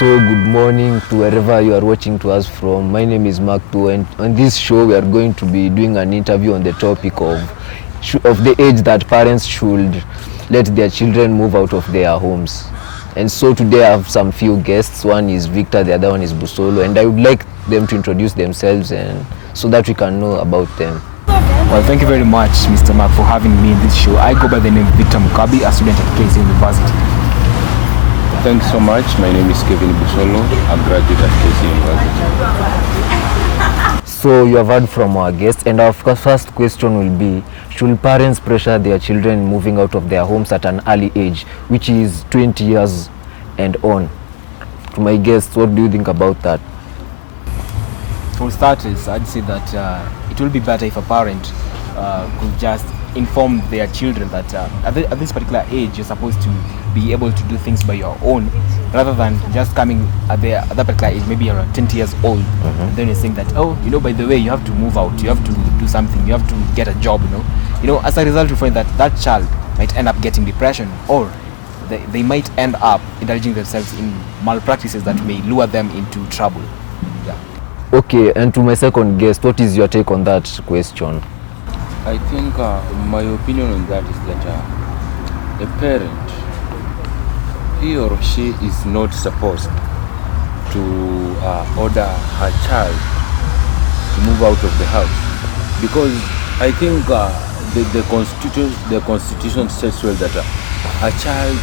So good morning to wherever you are watching to us from. My name is M.K.t, and on this show we are going to be doing an interview on the topic of the age that parents should let their children move out of their homes. And so today I have some few guests. One is Victor, the other one is Busolo, and I would like them to introduce themselves and so that we can know about them. Well, thank you very much, Mr. Mark, for having me in this show. I go by the name Victor M.K.t, a student at KCA University. Thanks so much. My name is Busolo. I'm a graduate at KCA University. So you have heard from our guests, and our first question will be, should parents pressure their children moving out of their homes at an early age, which is 20 years and on? To my guests, what do you think about that? For starters, I'd say that it will be better if a parent could just inform their children that at this particular age you're supposed to be able to do things by your own, rather than just coming at that particular age, maybe you're 20 years old, and then you're saying that, oh, by the way, you have to move out, you have to do something, you have to get a job, as a result you find that that child might end up getting depression, or they might end up indulging themselves in malpractices that may lure them into trouble. Okay, and to my second guest, what is your take on that question? I think my opinion on that is that a parent, he or she is not supposed to order her child to move out of the house, because I think the constitution says well that a child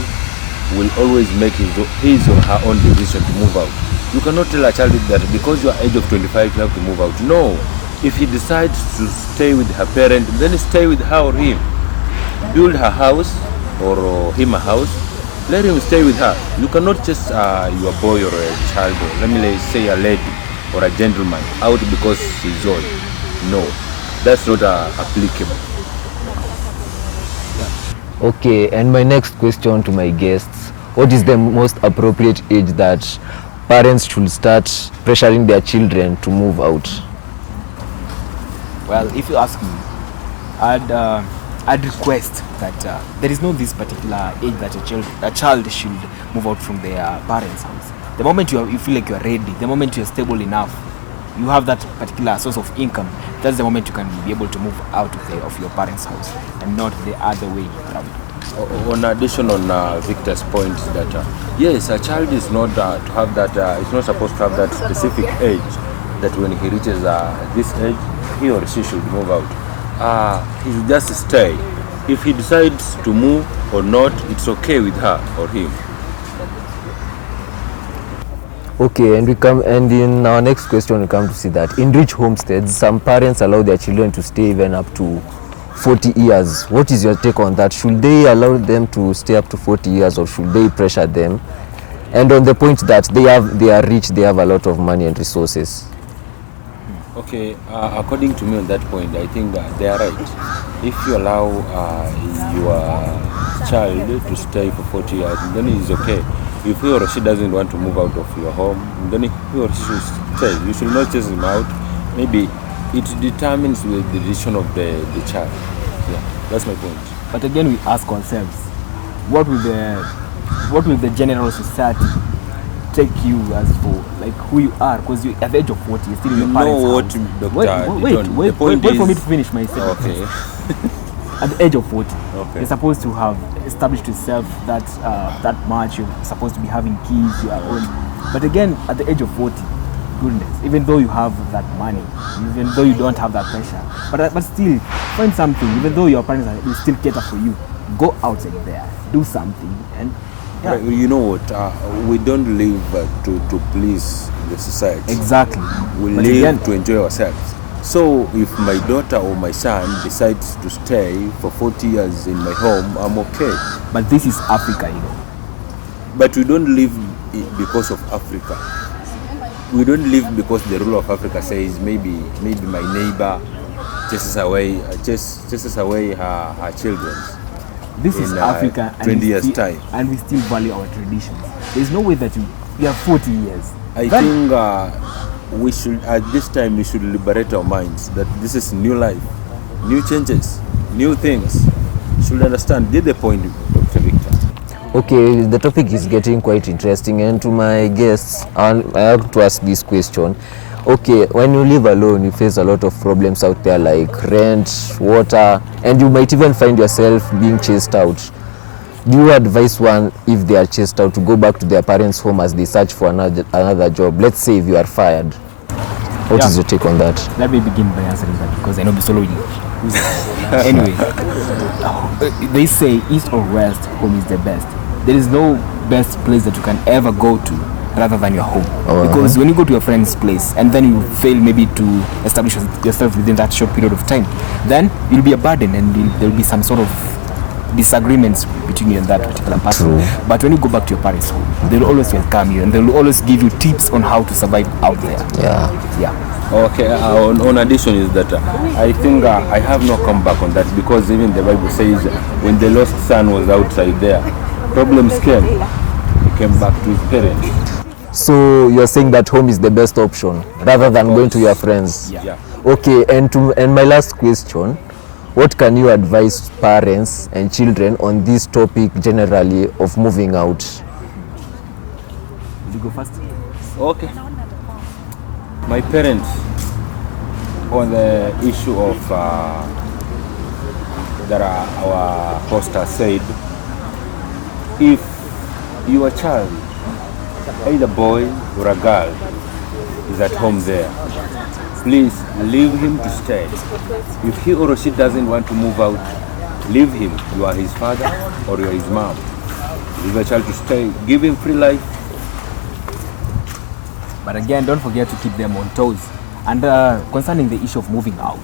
will always make his or her own decision to move out. You cannot tell a child that because you are age of 25 you have to move out. No. If he decides to stay with her parent, then stay with her or him. Build her house or him a house. Let him stay with her. You cannot just your boy or a child, or let me say a lady or a gentleman, out because she's old. No, that's not applicable. Okay, and my next question to my guests, what is the most appropriate age that parents should start pressuring their children to move out? Well, if you ask me, I'd request that there is no this particular age that a child should move out from their parents' house. The moment you feel like you are ready, the moment you are stable enough, you have that particular source of income, that's the moment you can be able to move out of your parents' house, and not the other way around. On addition on Victor's point that yes, a child is not to have that. It's not supposed to have that specific age that when he reaches this age, he or she should move out. He should just stay. If he decides to move or not, it's okay with her or him. Okay, and in our next question we come to see that in rich homesteads, some parents allow their children to stay even up to 40 years. What is your take on that? Should they allow them to stay up to 40 years, or should they pressure them? And on the point that they are rich, they have a lot of money and resources. Okay, according to me on that point, I think they are right. If you allow your child to stay for 40 years, then it is okay. If he or she doesn't want to move out of your home, then he or she should stay. You should not chase him out. Maybe it determines the decision of the child. Yeah, that's my point. But again, we ask ourselves, what will the general society take you as for, like, who you are? Because you at the age of 40, you're still in your parents' house. Wait for me to finish my sentence. Okay. At the age of 40, okay, you're supposed to have established yourself that much. You're supposed to be having kids, your own. But again, at the age of 40, goodness, even though you have that money, even though you don't have that pressure, but still find something. Even though your parents will still cater for you, go outside there, do something, and yeah. Right, you know what? We don't live to please the society. Exactly. We live to enjoy ourselves. So if my daughter or my son decides to stay for 40 years in my home, I'm okay. But this is Africa, But we don't live because of Africa. We don't live because the rule of Africa says maybe my neighbor chases away her children. This is Africa, 20 years time, and we still value our traditions. There's no way that we have 40 years. I think we should, at this time, we should liberate our minds that this is new life, new changes, new things. You should understand. Get the point, Dr. Victor. Okay, the topic is getting quite interesting, and to my guests, I have to ask this question. Okay, when you live alone, you face a lot of problems out there like rent, water, and you might even find yourself being chased out. Do you advise one, if they are chased out, to go back to their parents' home as they search for another job? Let's say if you are fired. What is your take on that? Let me begin by answering that because I know the solo Anyway, they say east or west, home is the best. There is no best place that you can ever go to rather than your home. Because when you go to your friend's place and then you fail maybe to establish yourself within that short period of time, then you'll be a burden and there'll be some sort of disagreements between you and that particular person. True. But when you go back to your parents' home, they'll always welcome you and they'll always give you tips on how to survive out there. Yeah. Okay, on addition is that I think I have no comeback on that, because even the Bible says when the lost son was outside there, problems came. He came back to his parents. So you're saying that home is the best option rather than going to your friends? Yeah. Okay, and my last question, what can you advise parents and children on this topic generally of moving out? Will you go first? Okay. My parents, on the issue of that our pastor said, if your child, either boy or a girl, is at home there, please leave him to stay. If he or she doesn't want to move out, leave him. You are his father or you are his mom. Leave a child to stay. Give him free life. But again, don't forget to keep them on toes. And concerning the issue of moving out,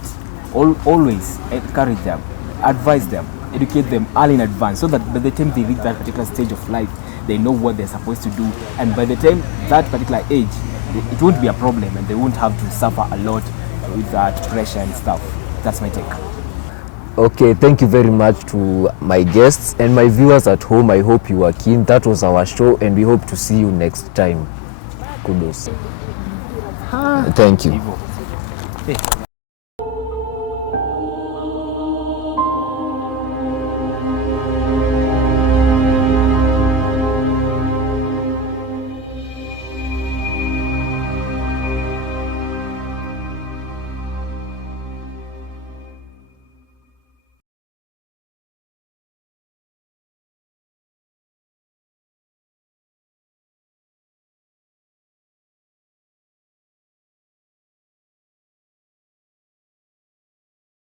always encourage them, advise them, educate them early in advance, so that by the time they reach that particular stage of life, they know what they're supposed to do. And by the time that particular age, it won't be a problem and they won't have to suffer a lot with that pressure and stuff. That's my take. Okay, thank you very much to my guests and my viewers at home. I hope you are keen. That was our show and we hope to see you next time. Kudos. Thank you. Hey.